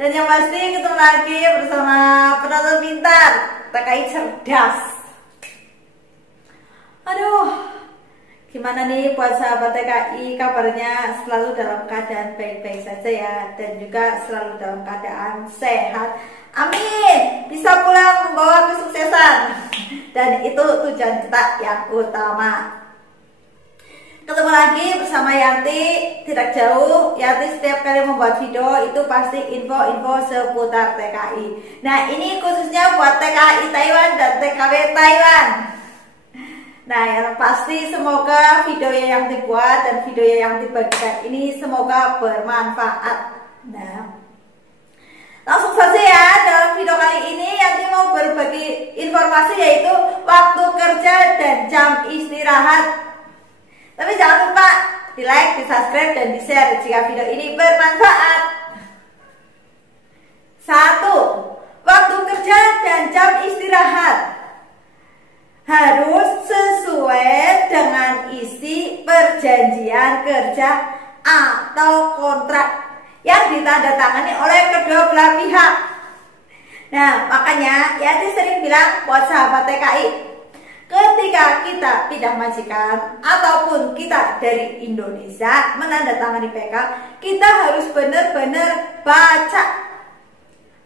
Dan yang pasti ketemu lagi bersama penonton pintar TKI cerdas. Aduh, gimana nih buat sahabat TKI, kabarnya selalu dalam keadaan baik-baik saja ya, dan juga selalu dalam keadaan sehat. Amin, bisa pulang membawa kesuksesan. Dan itu tujuan kita yang utama. Ketemu lagi bersama Yanti, tidak jauh. Yanti setiap kali membuat video itu pasti info-info seputar TKI. Nah, ini khususnya buat TKI Taiwan dan TKW Taiwan. Nah, yang pasti semoga video yang dibuat dan video yang dibagikan ini semoga bermanfaat. Nah, langsung saja ya, dalam video kali ini Yanti mau berbagi informasi yaitu waktu kerja dan jam istirahat. Tapi jangan lupa di like, di subscribe, dan di share jika video ini bermanfaat. 1. Waktu kerja dan jam istirahat harus sesuai dengan isi perjanjian kerja atau kontrak yang ditandatangani oleh kedua belah pihak. Nah, makanya Yanti sering bilang buat sahabat TKI, ketika kita pindah majikan ataupun kita dari Indonesia menandatangani PK, kita harus benar-benar baca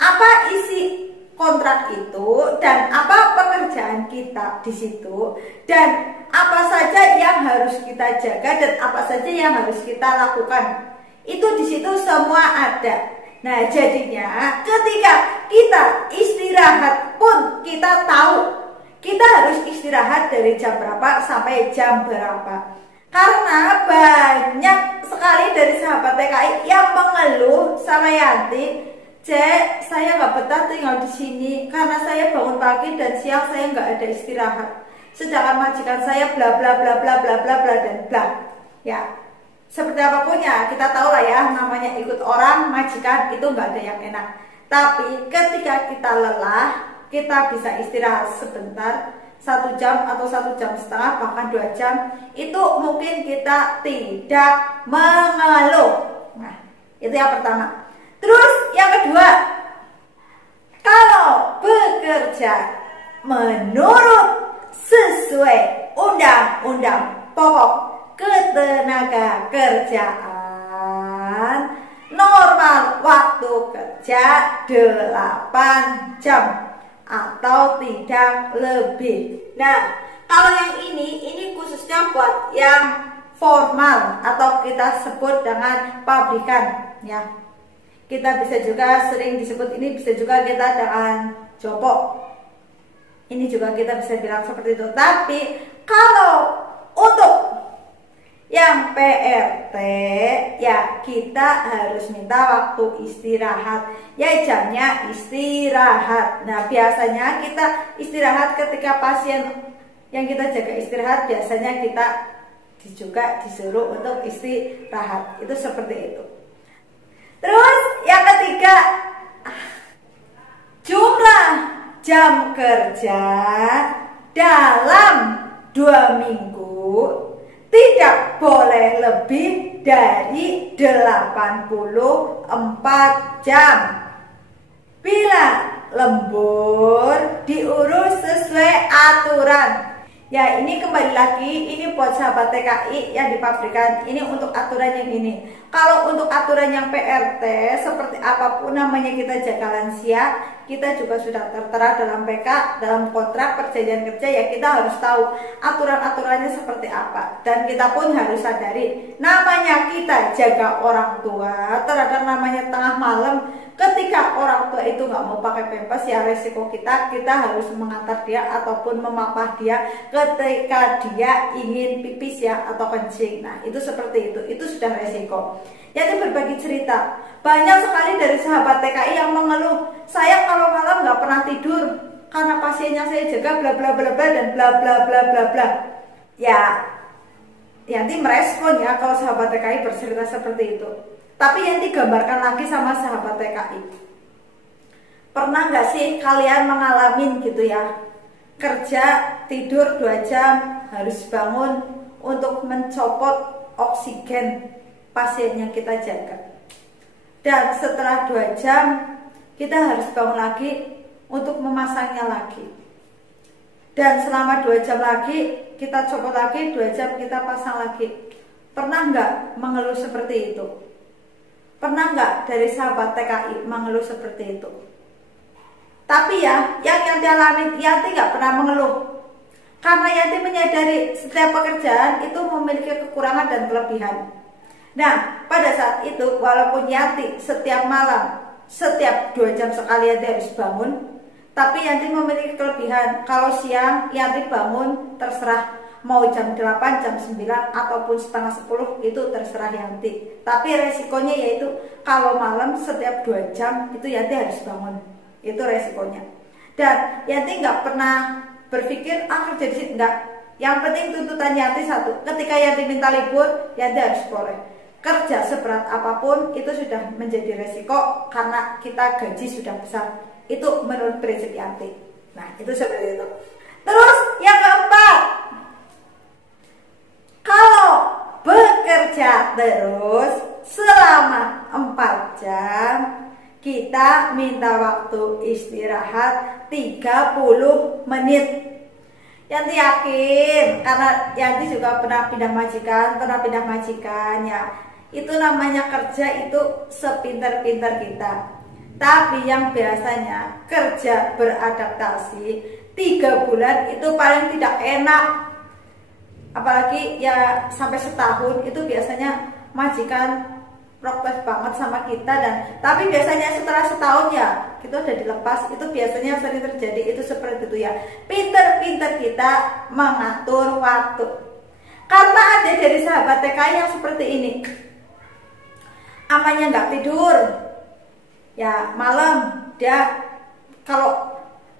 apa isi kontrak itu dan apa pekerjaan kita di situ, dan apa saja yang harus kita jaga dan apa saja yang harus kita lakukan. Itu di situ semua ada. Nah, jadinya ketika kita istirahat pun kita tahu kita harus istirahat dari jam berapa sampai jam berapa. Karena banyak sekali dari sahabat TKI yang mengeluh sama Yanti, "Cek, saya nggak betah tinggal di sini karena saya bangun pagi dan siang saya nggak ada istirahat. Sedangkan majikan saya bla bla bla bla bla bla bla dan bla." Ya, seperti apapun ya, kita tahu lah ya, namanya ikut orang majikan itu nggak ada yang enak. Tapi ketika kita lelah, kita bisa istirahat sebentar, 1 jam atau 1 jam setengah, bahkan 2 jam. Itu mungkin kita tidak mengeluh. Nah, itu yang pertama. Terus yang kedua, kalau bekerja menurut sesuai undang-undang pokok ketenaga kerjaan, normal waktu kerja 8 jam atau tidak lebih. Nah, kalau yang ini khususnya buat yang formal atau kita sebut dengan pabrikan ya. Kita bisa juga sering disebut ini, bisa juga kita dengan jopok. Ini juga kita bisa bilang seperti itu. Tapi kalau untuk yang PRT ya, kita harus minta waktu istirahat, ya jamnya istirahat. Nah, biasanya kita istirahat ketika pasien yang kita jaga istirahat, biasanya kita juga disuruh untuk istirahat. Itu seperti itu. Terus yang ketiga, jumlah jam kerja dalam 2 minggu tidak boleh lebih dari 84 jam. Bila lembur diurus sesuai aturan. Ya, ini kembali lagi, ini buat sahabat TKI yang di pabrikan, ini untuk aturan yang ini. Kalau untuk aturan yang PRT, seperti apapun namanya kita jaga lansia, kita juga sudah tertera dalam PK, dalam kontrak perjanjian kerja ya, kita harus tahu aturan-aturannya seperti apa. Dan kita pun harus sadari, namanya kita jaga orang tua, terkadang namanya tengah malam, ketika orang tua itu nggak mau pakai pampers ya, resiko kita harus mengantar dia ataupun memapah dia ketika dia ingin pipis ya atau kencing. Nah, itu seperti itu sudah resiko. Jadi berbagi cerita, banyak sekali dari sahabat TKI yang mengeluh, "Saya kalau malam nggak pernah tidur karena pasiennya saya jaga bla bla bla bla dan bla bla bla bla bla." Ya, Yanti merespon ya kalau sahabat TKI bercerita seperti itu. Tapi Yanti gambarkan lagi sama sahabat TKI. Pernah nggak sih kalian mengalami gitu ya, kerja tidur 2 jam, harus bangun untuk mencopot oksigen pasien yang kita jaga. Dan setelah 2 jam kita harus bangun lagi untuk memasangnya lagi. Dan selama 2 jam lagi kita copot lagi, 2 jam kita pasang lagi. Pernah nggak mengeluh seperti itu? Pernah nggak dari sahabat TKI mengeluh seperti itu? Tapi ya, yang Yanti alami, Yanti nggak pernah mengeluh. Karena Yanti menyadari setiap pekerjaan itu memiliki kekurangan dan kelebihan. Nah, pada saat itu, walaupun Yanti setiap malam, setiap 2 jam sekali Yanti harus bangun, tapi Yanti memiliki kelebihan. Kalau siang Yanti bangun terserah, mau jam 8, jam 9, ataupun setengah 10, itu terserah Yanti. Tapi resikonya yaitu kalau malam setiap 2 jam itu Yanti harus bangun. Itu resikonya. Dan Yanti nggak pernah berpikir kerja di sini, enggak. Yang penting tuntutan Yanti satu, ketika Yanti minta libur, Yanti harus boleh. Kerja seberat apapun itu sudah menjadi resiko karena kita gaji sudah besar. Itu menurut prinsip Yanti. Nah, itu seperti itu. Terus yang keempat, kalau bekerja terus selama 4 jam, kita minta waktu istirahat 30 menit. Yanti yakin, karena Yanti juga pernah pindah majikan ya. Itu namanya kerja itu sepintar-pintar kita. Tapi yang biasanya kerja beradaptasi 3 bulan itu paling tidak enak. Apalagi ya sampai setahun itu biasanya majikan protes banget sama kita. Dan tapi biasanya setelah setahun ya kita udah dilepas. Itu biasanya sering terjadi itu seperti itu ya. Pinter-pinter kita mengatur waktu. Karena ada dari sahabat TKI yang seperti ini, amanya nggak tidur ya, malam dia kalau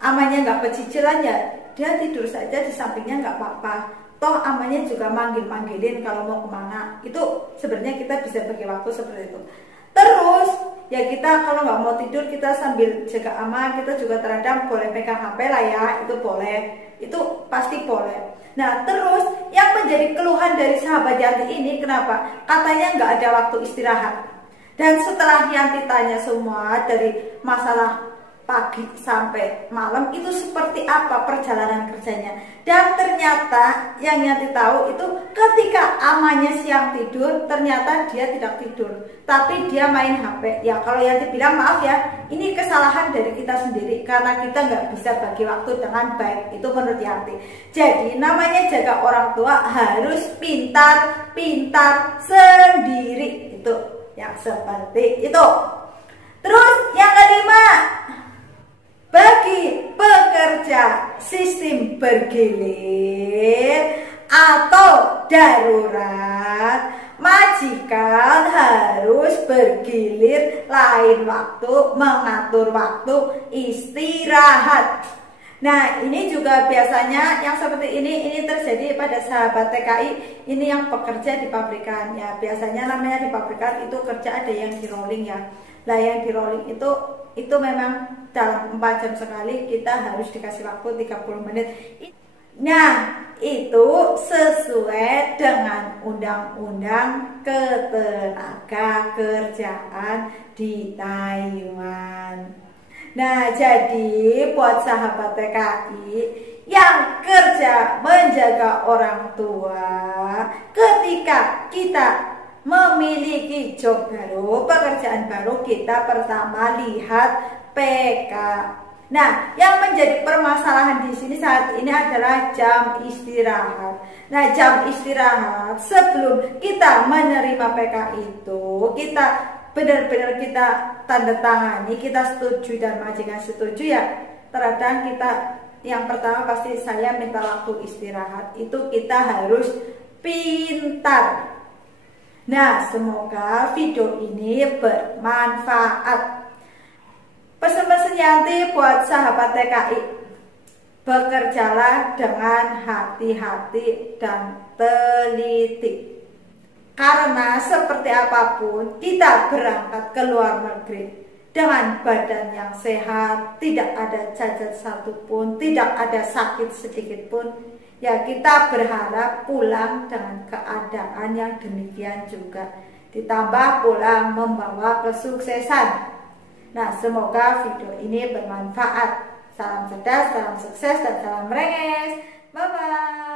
amanya nggak pecicilan ya dia tidur saja di sampingnya nggak apa-apa. Toh amanya juga manggil-manggilin kalau mau kemana. Itu sebenarnya kita bisa bagi waktu seperti itu. Terus ya kita kalau nggak mau tidur kita sambil jaga ama, kita juga terkadang boleh pegang HP lah ya, itu boleh, itu pasti boleh. Nah terus yang menjadi keluhan dari sahabat Yanti ini, kenapa? Katanya nggak ada waktu istirahat. Dan setelah Yanti tanya semua dari masalah pagi sampai malam itu seperti apa perjalanan kerjanya, dan ternyata yang Yanti tahu itu ketika amanya siang tidur ternyata dia tidak tidur tapi dia main HP. Ya kalau Yanti bilang maaf ya, ini kesalahan dari kita sendiri karena kita nggak bisa bagi waktu dengan baik, itu menurut Yanti. Jadi namanya jaga orang tua harus pintar-pintar sendiri, itu yang seperti itu. Terus yang kelima, bagi pekerja sistem bergilir atau darurat, majikan harus bergilir lain waktu, mengatur waktu istirahat. Nah ini juga biasanya yang seperti ini terjadi pada sahabat TKI ini yang bekerja di pabrikan ya. Biasanya namanya di pabrikan itu kerja ada yang di rolling ya. Nah yang di rolling itu memang dalam 4 jam sekali kita harus dikasih waktu 30 menit. Nah itu sesuai dengan undang-undang ketenaga kerjaan di Taiwan. Nah jadi buat sahabat TKI yang kerja menjaga orang tua, ketika kita memiliki job baru, pekerjaan baru, kita pertama lihat PK. Nah, yang menjadi permasalahan di sini saat ini adalah jam istirahat. Nah, jam istirahat sebelum kita menerima PK itu, kita benar-benar kita tanda tangani, kita setuju dan majikan setuju ya. Terkadang kita yang pertama pasti saya minta waktu istirahat, itu kita harus pintar. Nah, semoga video ini bermanfaat. Pesan-pesan Yanti buat sahabat TKI, bekerjalah dengan hati-hati dan teliti. Karena seperti apapun kita berangkat ke luar negeri dengan badan yang sehat, tidak ada cacat satupun, tidak ada sakit sedikit pun, ya kita berharap pulang dengan keadaan yang demikian juga. ditambah pulang membawa kesuksesan. Nah, semoga video ini bermanfaat. Salam cerdas, salam sukses, dan salam merenges. Bye-bye.